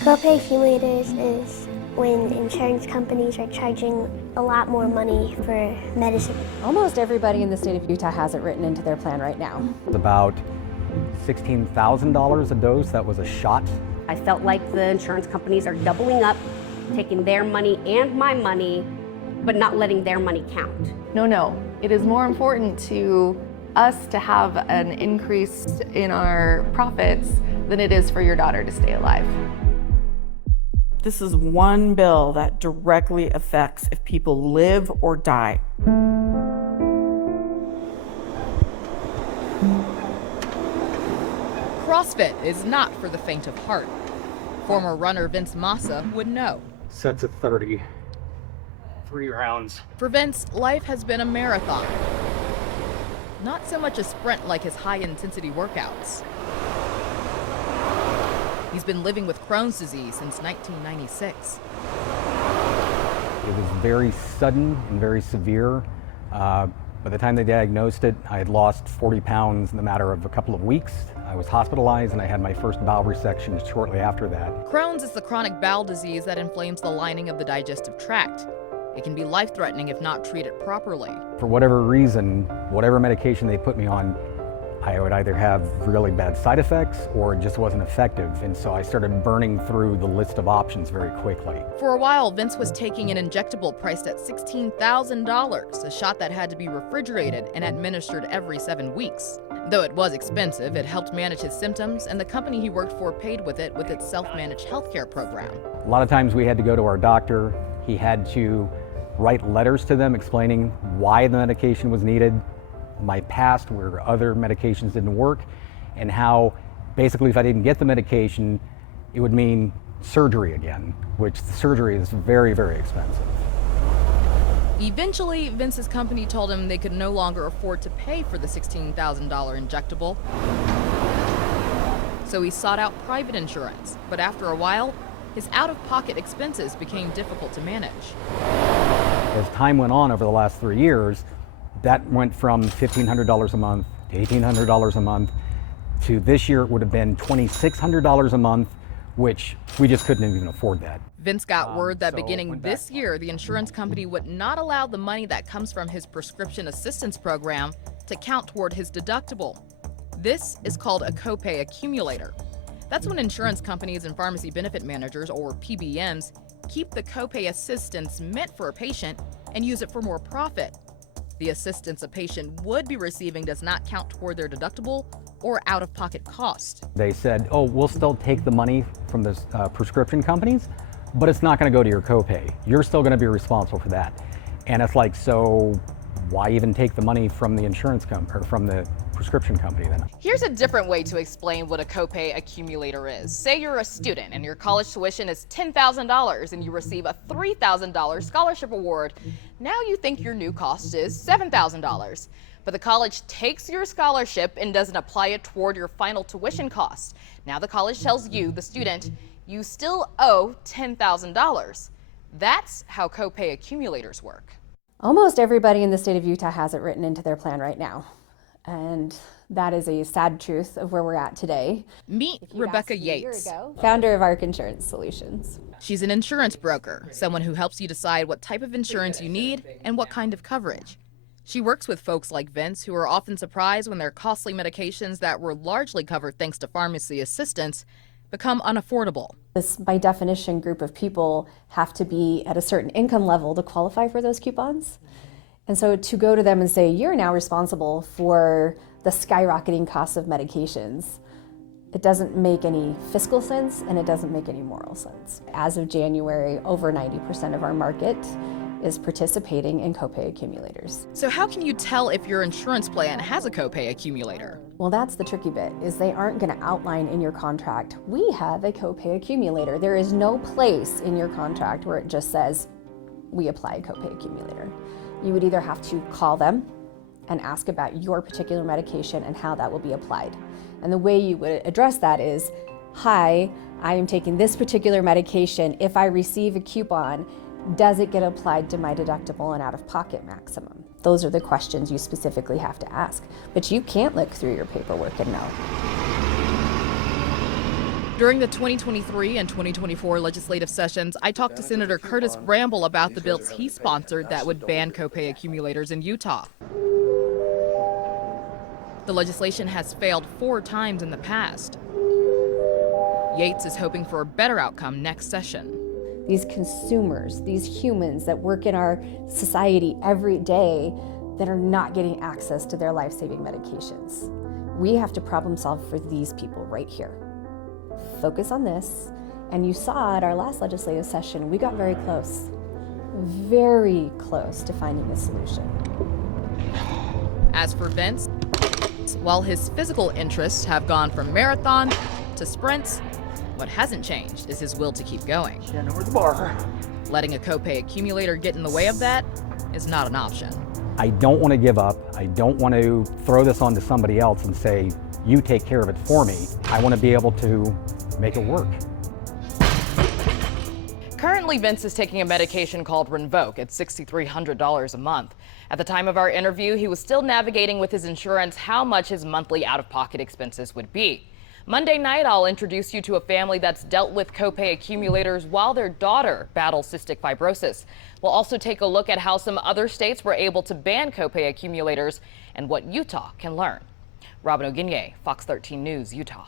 Copay accumulators is when insurance companies are charging a lot more money for medicine. Almost everybody in the state of Utah has it written into their plan right now. It's about $16,000 a dose. That was a shot. I felt like the insurance companies are doubling up, taking their money and my money, but not letting their money count. No. It is more important to us to have an increase in our profits than it is for your daughter to stay alive. This is one bill that directly affects if people live or die. CrossFit is not for the faint of heart. Former runner Vince Massa would know. Sets of 30, 3 rounds. For Vince, life has been a marathon. Not so much a sprint like his high-intensity workouts. He's been living with Crohn's disease since 1996. It was very sudden and very severe. By the time they diagnosed it, I had lost 40 pounds in the matter of a couple of weeks. I was hospitalized and I had my first bowel resection shortly after that. Crohn's is the chronic bowel disease that inflames the lining of the digestive tract. It can be life-threatening if not treated properly. For whatever reason, whatever medication they put me on, I would either have really bad side effects or it just wasn't effective. And so I started burning through the list of options very quickly. For a while, Vince was taking an injectable priced at $16,000, a shot that had to be refrigerated and administered every 7 weeks. Though it was expensive, it helped manage his symptoms, and the company he worked for paid with it with its self-managed healthcare program. A lot of times we had to go to our doctor. He had to write letters to them explaining why the medication was needed, my past where other medications didn't work, and how basically if I didn't get the medication, it would mean surgery again, which the surgery is very, very expensive. Eventually, Vince's company told him they could no longer afford to pay for the $16,000 injectable. So he sought out private insurance, but after a while, his out-of-pocket expenses became difficult to manage. As time went on over the last 3 years, that went from $1,500 a month to $1,800 a month to this year it would have been $2,600 a month, which we just couldn't even afford that. Vince got word that beginning this year, the insurance company would not allow the money that comes from his prescription assistance program to count toward his deductible. This is called a copay accumulator. That's when insurance companies and pharmacy benefit managers, or PBMs, keep the copay assistance meant for a patient and use it for more profit. The assistance a patient would be receiving does not count toward their deductible or out-of-pocket cost. They said, oh, we'll still take the money from the prescription companies, but it's not going to go to your copay. You're still going to be responsible for that. And it's like, so why even take the money from the insurance company or from the prescription company then? Here's a different way to explain what a copay accumulator is. Say you're a student and your college tuition is $10,000 and you receive a $3,000 scholarship award. Now you think your new cost is $7,000. But the college takes your scholarship and doesn't apply it toward your final tuition cost. Now the college tells you, the student, you still owe $10,000. That's how copay accumulators work. Almost everybody in the state of Utah has it written into their plan right now. And that is a sad truth of where we're at today. Meet Rebecca Yates, founder of ARC Insurance Solutions. She's an insurance broker, someone who helps you decide what type of insurance you need and what kind of coverage. She works with folks like Vince who are often surprised when their costly medications that were largely covered thanks to pharmacy assistance become unaffordable. This, by definition, group of people have to be at a certain income level to qualify for those coupons. And so to go to them and say, you're now responsible for the skyrocketing costs of medications, it doesn't make any fiscal sense and it doesn't make any moral sense. As of January, over 90% of our market is participating in copay accumulators. So how can you tell if your insurance plan has a copay accumulator? Well, that's the tricky bit, is they aren't going to outline in your contract, we have a copay accumulator. There is no place in your contract where it just says, we apply a copay accumulator. You would either have to call them and ask about your particular medication and how that will be applied. And the way you would address that is, hi, I am taking this particular medication. If I receive a coupon, does it get applied to my deductible and out-of-pocket maximum? Those are the questions you specifically have to ask. But you can't look through your paperwork and know. During the 2023 and 2024 legislative sessions, I talked to Senator Curtis Bramble about the bills he sponsored that would ban copay accumulators in Utah. The legislation has failed 4 times in the past. Yates is hoping for a better outcome next session. These consumers, these humans that work in our society every day that are not getting access to their life-saving medications. We have to problem solve for these people right here. Focus on this, and you saw at our last legislative session, we got very close to finding a solution. As for Vince, while his physical interests have gone from marathon to sprints, what hasn't changed is his will to keep going. Letting a copay accumulator get in the way of that is not an option. I don't want to give up. I don't want to throw this on to somebody else and say, you take care of it for me. I want to be able to make it work. Currently, Vince is taking a medication called Rinvoq. It's $6,300 a month. At the time of our interview, he was still navigating with his insurance how much his monthly out-of-pocket expenses would be. Monday night, I'll introduce you to a family that's dealt with copay accumulators while their daughter battles cystic fibrosis. We'll also take a look at how some other states were able to ban copay accumulators and what Utah can learn. Robin Oginye, Fox 13 News, Utah.